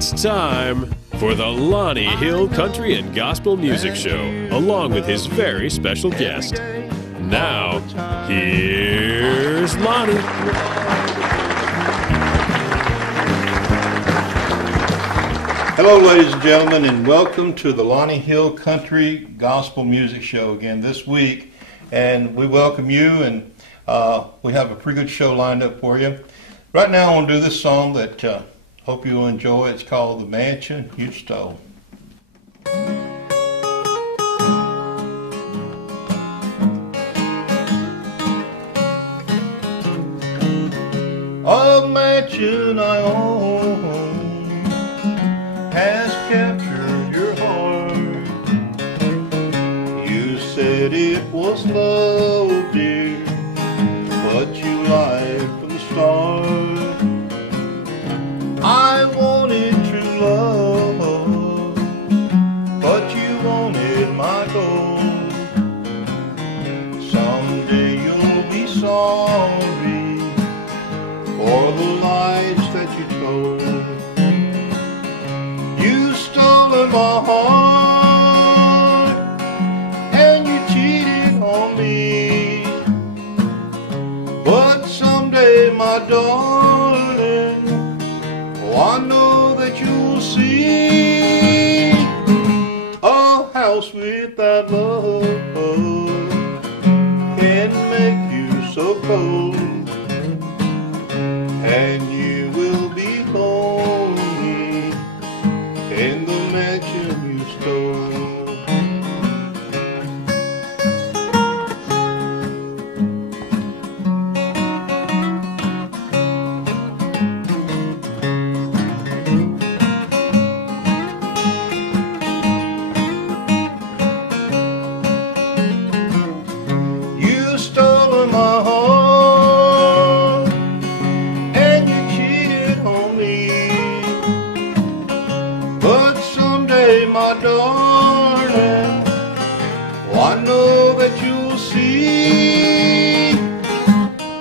It's time for the Lonnie Hill Country and Gospel Music Show, along with his very special guest. Now, here's Lonnie. Hello, ladies and gentlemen, and welcome to the Lonnie Hill Country Gospel Music Show again this week. And we welcome you, and we have a pretty good show lined up for you. Right now, I want to do this song that hope you'll enjoy. It's called The Mansion You Stole. A mansion I own has captured your heart. You said it was love, dear, but you lied from the start. I wanted true love, but you wanted my gold. Someday you'll be sorry for the lies that you told. You stole my heart and you cheated on me. But someday, my darling, I know that you'll see a house without love can make you so cold, and you will be lonely in the mansion you stole. My darling, I know that you'll see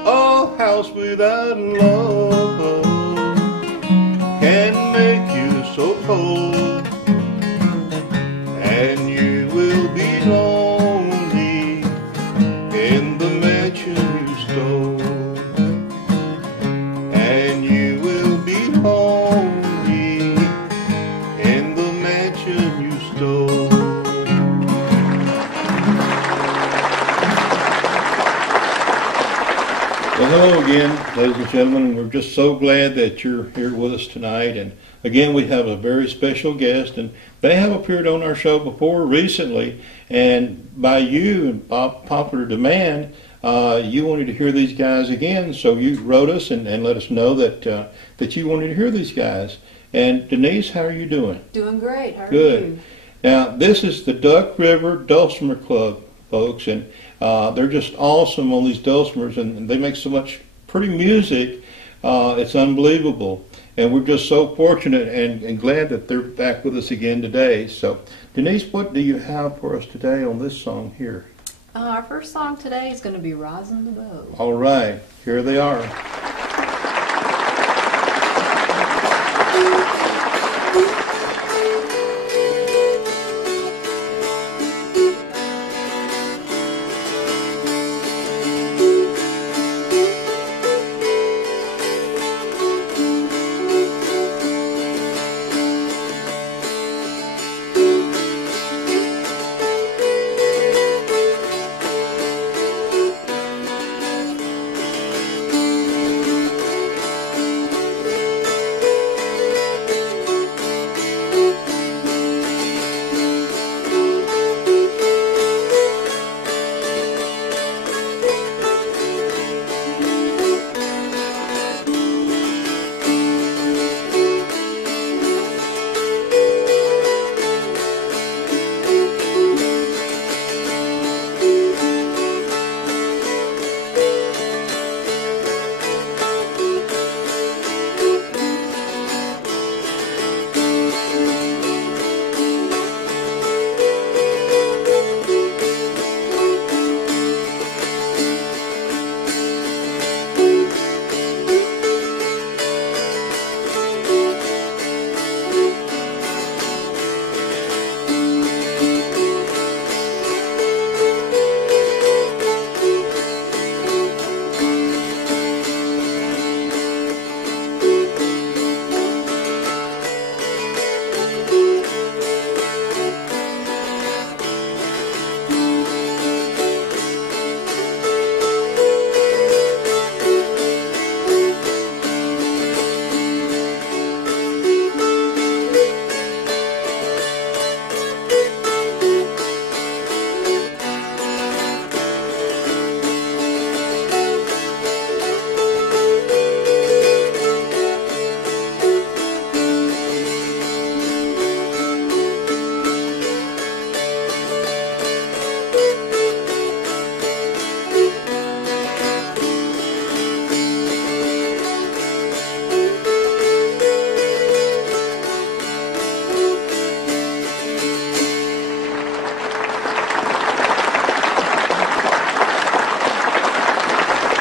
a house without love can make you so cold, and you will be lonely in the mansion you stole, and you will be lonely in the mansion you stole. Well, hello again, ladies and gentlemen. We're just so glad that you're here with us tonight. And again, we have a very special guest, and they have appeared on our show before recently. And by you and popular demand, you wanted to hear these guys again, so you wrote us and let us know that that you wanted to hear these guys. And Denise, how are you doing? Doing great. How are Good. you? Now, this is the Duck River Dulcimer Club, folks, and they're just awesome on these dulcimers, and they make so much pretty music. It's unbelievable. And we're just so fortunate and glad that they're back with us again today. So, Denise, what do you have for us today on this song here? Our first song today is going to be Rosin the Bow. All right, here they are.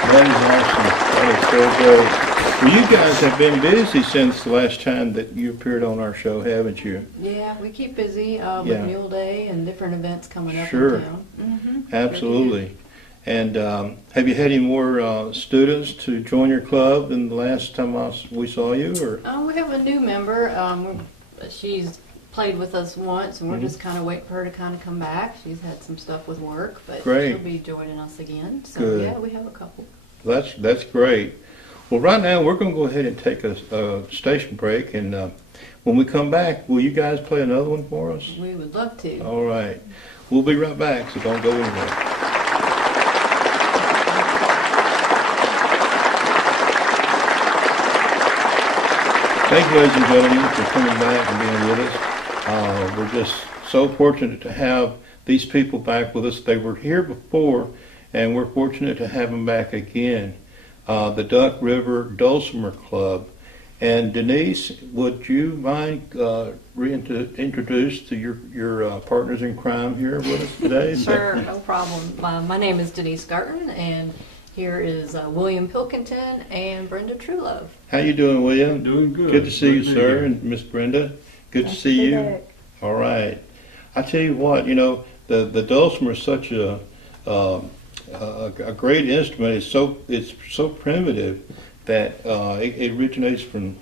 That is awesome. That is so great. Well, you guys have been busy since the last time that you appeared on our show, haven't you? Yeah, we keep busy with Yeah. Mule Day and different events coming up Sure. in town. Absolutely. And have you had any more students to join your club than the last time we saw you? Or We have a new member. She's played with us once, and we're just kind of waiting for her to kind of come back. She's had some stuff with work, but Great. she'll be joining us again. So Good. yeah, we have a couple. that's great. Well, right now we're going to go ahead and take a station break, and when we come back, will you guys play another one for us? We would love to. All right. We'll be right back, so don't go anywhere. Thank you, ladies and gentlemen, for coming back and being with us. We're just so fortunate to have these people back with us. They were here before, and we're fortunate to have them back again. The Duck River Dulcimer Club. And Denise, would you mind introduce to your partners in crime here with us today? Sure, no problem. My name is Denise Garton, and here is William Pilkington and Brenda Truelove. How you doing, William? Doing good. Good to see you, Good to sir, be and Miss Brenda. Good to Nice see be you. back. All right. I tell you what, the dulcimer is such a great instrument. It's so primitive that it originates from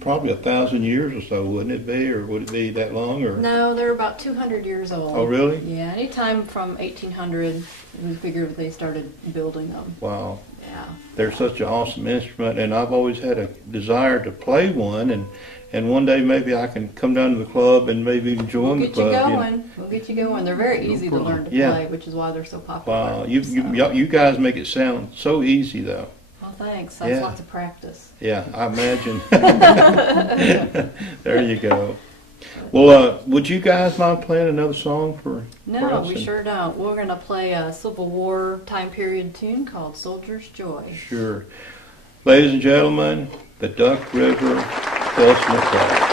probably 1,000 years or so, wouldn't it be, or would it be that long? Or No, they're about 200 years old. Oh, really? Yeah, anytime from 1800, we figured they started building them. Wow. Yeah. They're such an awesome instrument, and I've always had a desire to play one, and one day maybe I can come down to the club and maybe even join We'll the get you club. going. We'll get you going. They're very easy to learn to Yeah. play, which is why they're so popular. Wow, you guys make it sound so easy, though. Well, thanks. That's Yeah. lots of practice. Yeah, I imagine. There you go. Well, would you guys mind playing another song for No, us? we sure don't. We're going to play a Civil War time period tune called Soldier's Joy. Sure. Ladies and gentlemen, the Duck River Dulcimer Club.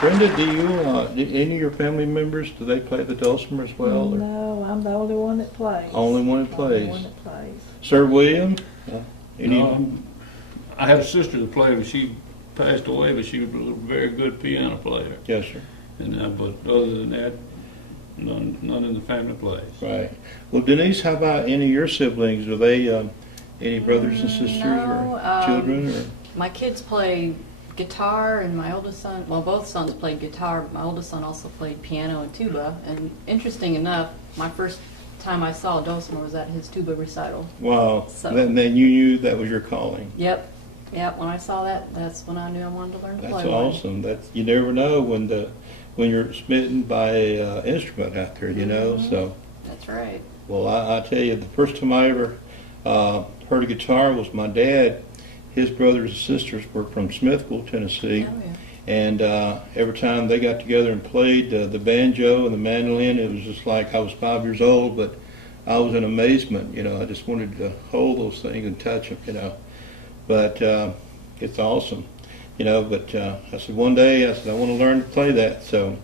Brenda, do any of your family members, do they play the dulcimer as well? Or? No, I'm the only one that plays. Only one that plays. Only one that plays. Sir William? I had a sister that played, but she passed away, but she was a very good piano player. Yes, sir. And but other than that, none in the family plays. Right. Well, Denise, how about any of your siblings? Are they any brothers and sisters No, or children? Or? My kids play guitar, and my oldest son, well, both sons played guitar, but my oldest son also played piano and tuba. And interesting enough, my first time I saw Dulcimer was at his tuba recital. Wow. So- Then you knew that was your calling. Yep. When I saw that, that's when I knew I wanted to learn to That's play one. awesome. That's, you never know when you're smitten by a instrument out there, you know. So, That's right. well, I tell you, the first time I ever heard a guitar was my dad. His brothers and sisters were from Smithville, Tennessee, Oh, yeah. and every time they got together and played the banjo and the mandolin, it was just like I was 5 years old, but I was in amazement. You know, I just wanted to hold those things and touch them. You know, but it's awesome. You know, but I said one day, I said I want to learn to play that, so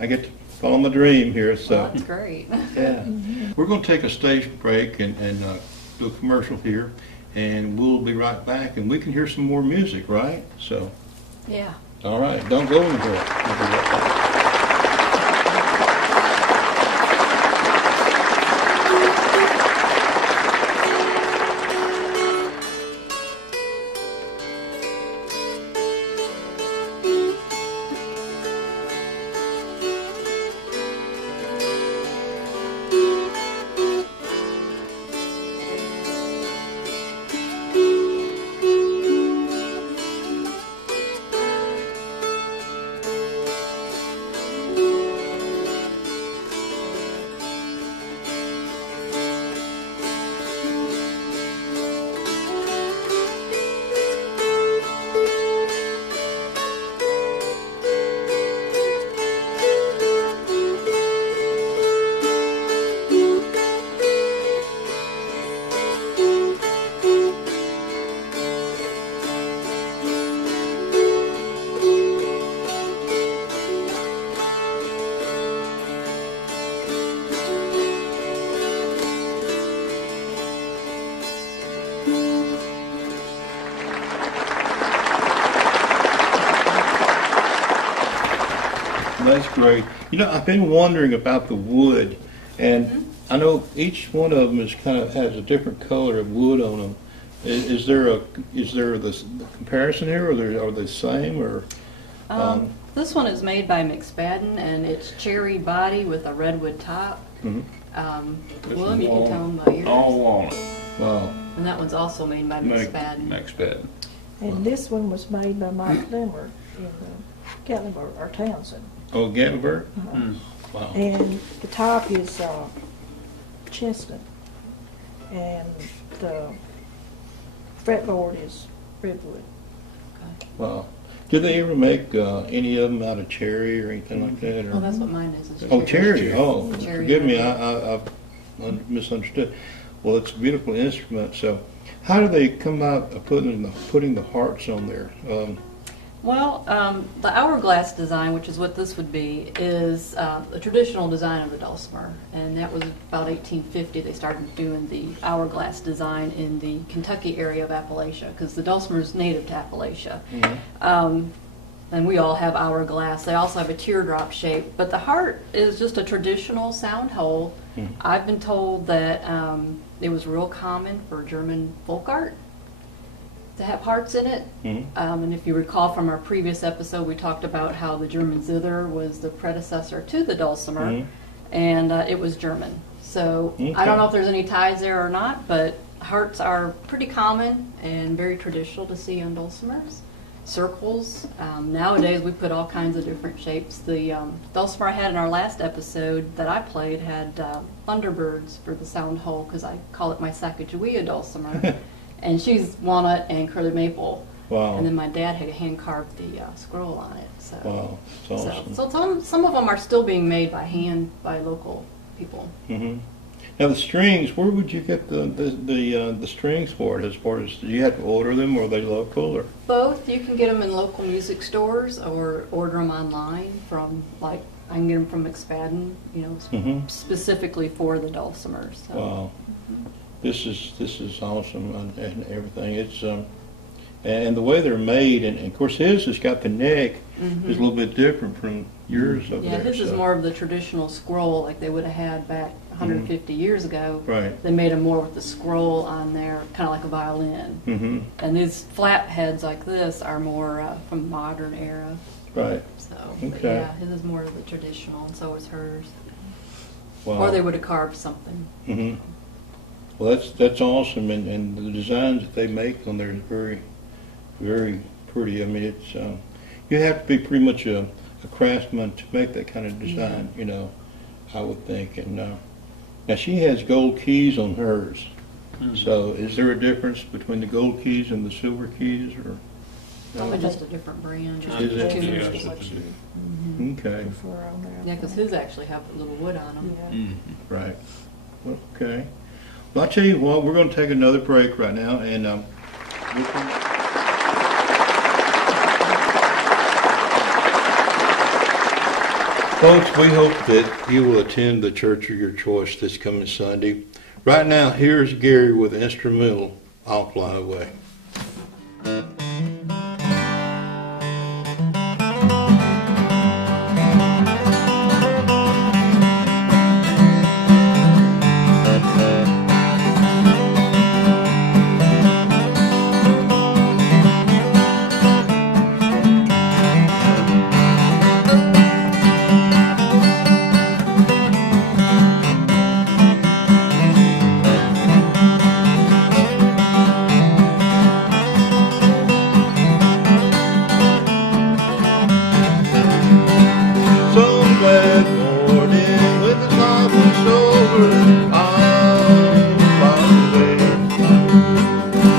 I get to follow my dream here. So Well, that's great. yeah, we're going to take a stage break and do a commercial here, and we'll be right back, and we can hear some more music, right? So, Yeah. all right, don't go anywhere. We'll be right back. That's great. You know, I've been wondering about the wood, and I know each one of them is kind of has a different color of wood on them. Is there the comparison here, or are they the same, or? This one is made by McSpadden, and it's cherry body with a redwood top. Mhm. William, you can tell them about yours. All walnut. Wow. And that one's also made by McSpadden. McSpadden. And this one was made by Mike Limmer in Gatlinburg, or Townsend. Oh, Gatlinburg? Mm. Wow. And the top is chestnut, and the fretboard is redwood. Wow. Do they ever make any of them out of cherry or anything like that? Oh, Or? that's what mine is. Oh, cherry. Oh, Cherry forgive me. redwood. I've misunderstood. Well, it's a beautiful instrument. So, how do they come out of putting the hearts on there? The hourglass design, which is what this would be, is a traditional design of the Dulcimer, and that was about 1850. They started doing the hourglass design in the Kentucky area of Appalachia, because the Dulcimer is native to Appalachia. And we all have hourglass. They also have a teardrop shape, but the heart is just a traditional sound hole. I've been told that it was real common for German folk art to have hearts in it. And if you recall from our previous episode, we talked about how the German zither was the predecessor to the Dulcimer, and it was German. So I don't know if there's any ties there or not, but hearts are pretty common and very traditional to see on Dulcimers. Circles. Nowadays we put all kinds of different shapes. The Dulcimer I had in our last episode that I played had thunderbirds for the sound hole, because I call it my Sacagawea Dulcimer. And she's walnut and curly maple. Wow. And then my dad had hand carved the scroll on it. So, Wow. That's awesome. so some of them are still being made by hand by local people. Now the strings, where would you get the strings for it? As far as, do you have to order them, or are they local, or? Both. You can get them in local music stores or order them online from, like, I can get them from McSpadden, you know, specifically for the Dulcimer. So. Wow. This is awesome and everything. and the way they're made, and of course his has got the neck is a little bit different from yours over Yeah, there. his is more of the traditional scroll like they would have had back 150 years ago. Right. They made them more with the scroll on there, kind of like a violin. Mm-hmm. And these flat heads like this are more from modern era. Right. So, but Okay. yeah, his is more of the traditional, and so is hers. Wow. Or they would have carved something. Mm-hmm. Well, that's awesome, and the designs that they make on there is very, very pretty. I mean, it's you have to be pretty much a craftsman to make that kind of design, you know, I would think. And now she has gold keys on hers. So is there a difference between the gold keys and the silver keys, or? Probably just a different brand. Just Is it? tuned Yeah, to I what should you- see. Okay, Prefer on there. Yeah, because his actually have a little wood on them. Yeah. right. Okay. Well, I'll tell you what, we're going to take another break right now, and we'll come- folks, we hope that you will attend the church of your choice this coming Sunday. Right now, here's Gary with instrumental "I'll Fly Away." Some glad morning when the sun is over, I'll fly away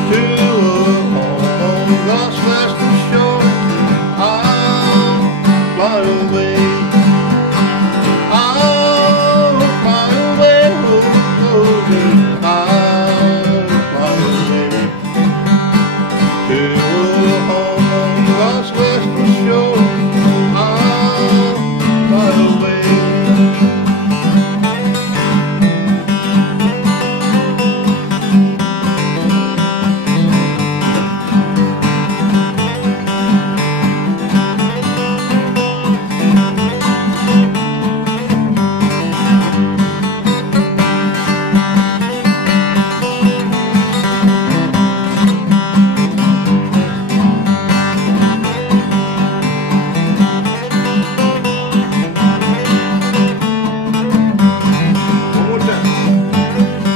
to a home on God's western shore. I'll fly away. I'll fly away, oh, oh, I'll fly away to a home on God's western shore. I'll fly away. One more time.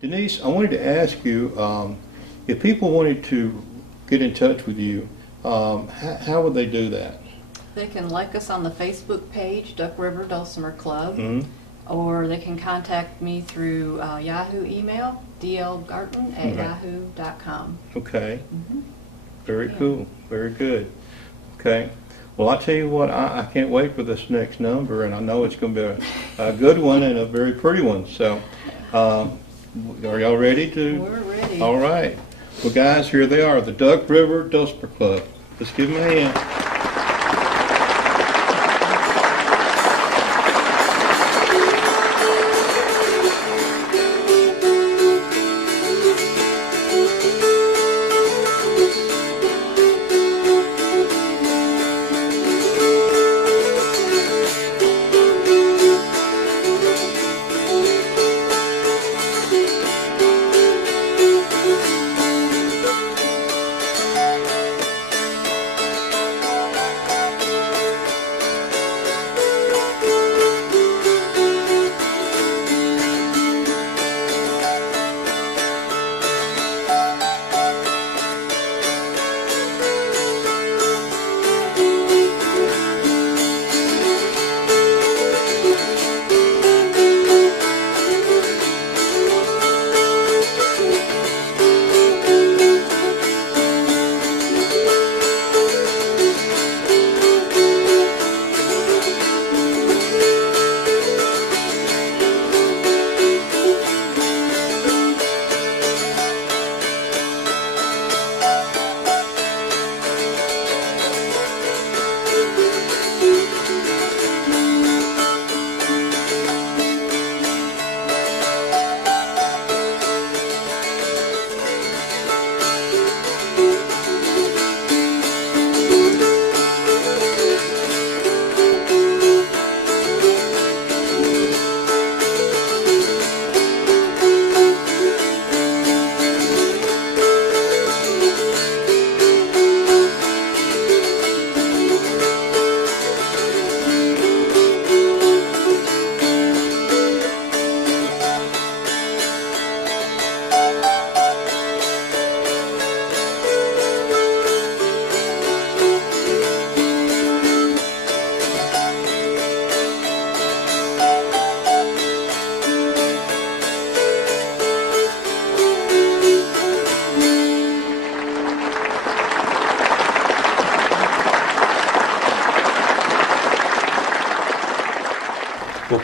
Denise, I wanted to ask you, if people wanted to get in touch with you, how would they do that? They can like us on the Facebook page, Duck River Dulcimer Club, Mhm. or they can contact me through Yahoo email, dlgarton@yahoo.com. Okay. Mhm. Very Yeah. cool. Very good. Okay. Well, I tell you what, I can't wait for this next number, and I know it's going to be a good one and a very pretty one. So, are y'all ready to? We're ready. All right. Well, guys, here they are, the Duck River Dulcimer Club. Let's give them a hand.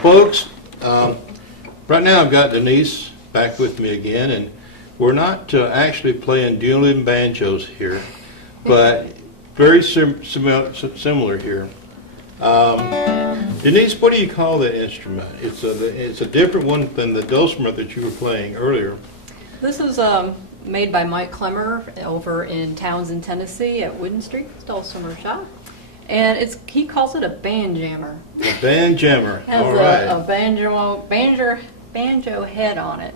Folks, right now I've got Denise back with me again, and we're not actually playing dueling banjos here, but very similar here. Denise, what do you call that instrument? It's a different one than the dulcimer that you were playing earlier. This is made by Mike Clemmer over in Townsend, Tennessee at Wooden Street Dulcimer Shop. And he calls it a banjammer. A banjammer. Has All right. a banjo head on it.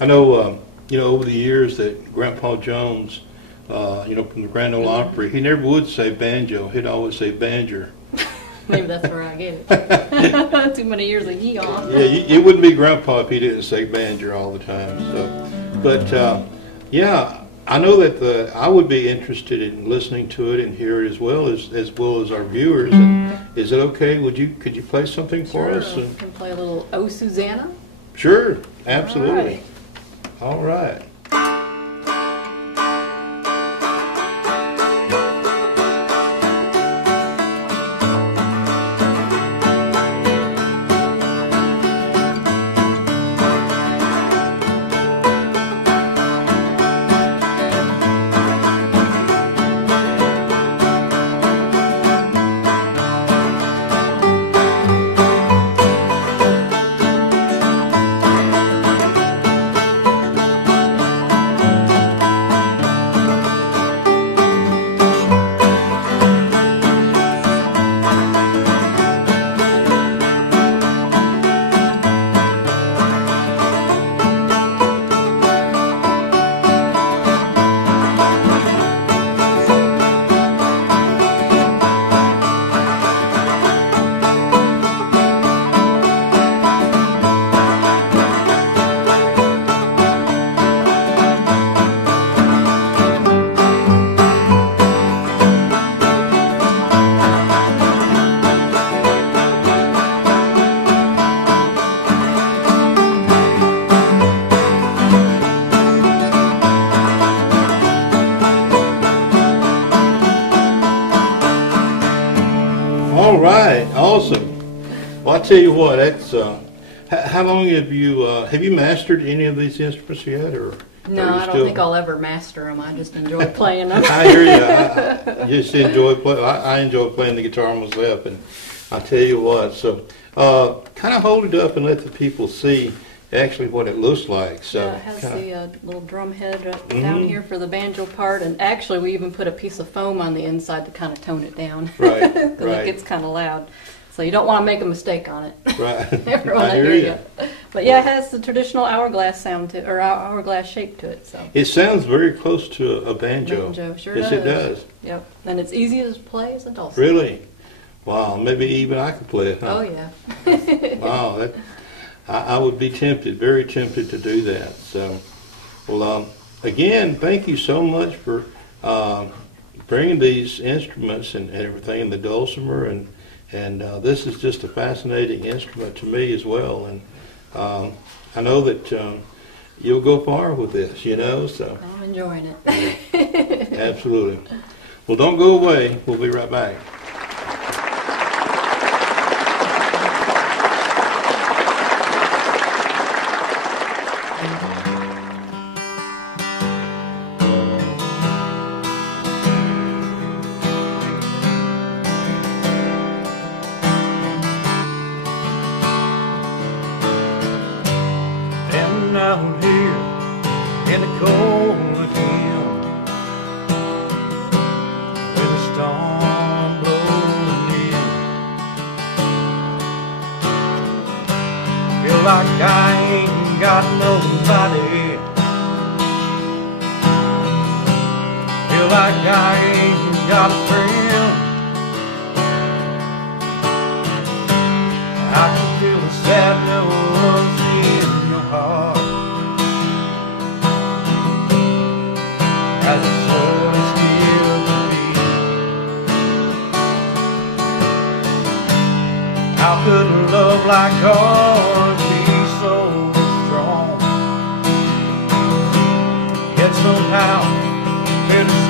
I know, over the years that Grandpa Jones, from the Grand Ole Opry, he never would say banjo. He'd always say banger. Maybe that's where I get it. Too many years of yee on. Yeah, you wouldn't be Grandpa if he didn't say banjo all the time. So, but yeah. I know that I would be interested in listening to it and hear it as well as our viewers. And is it okay? Could you play something for us? Sure. Can play a little "Oh Susanna." Sure, absolutely. All right. All right, awesome. Well, I'll tell you what, that's, how long have you mastered any of these instruments yet? Or No, I don't think I'll ever master them. I just enjoy playing them. I hear you. I just enjoy I enjoy playing the guitar myself, and I'll tell you what, so kind of hold it up and let the people see actually what it looks like. So yeah, it has the little drum head down here for the banjo part, and actually we even put a piece of foam on the inside to kind of tone it down. Right, Because right. it gets kind of loud. So you don't want to make a mistake on it. Right. Everyone I hear you. But yeah, it has the traditional hourglass sound to, or hourglass shape to it. So It sounds very close to a banjo. banjo sure yes, does. it does. Yep, and it's easy to play as a dulcimer. Really? Wow, maybe even I could play it, huh? Oh yeah. Wow, I would be tempted, very tempted to do that. So, well, again, thank you so much for bringing these instruments and everything, the dulcimer, and this is just a fascinating instrument to me as well. And I know that you'll go far with this, so. I'm enjoying it. Absolutely. Well, don't go away. We'll be right back. Standing out here in the cold again, with a storm blowing in. Feel like I ain't got nobody. Feel like I ain't got a friend. I can feel the sadness in your heart as it slowly steals the beat. How could a love like ours be so strong, yet somehow bittersweet?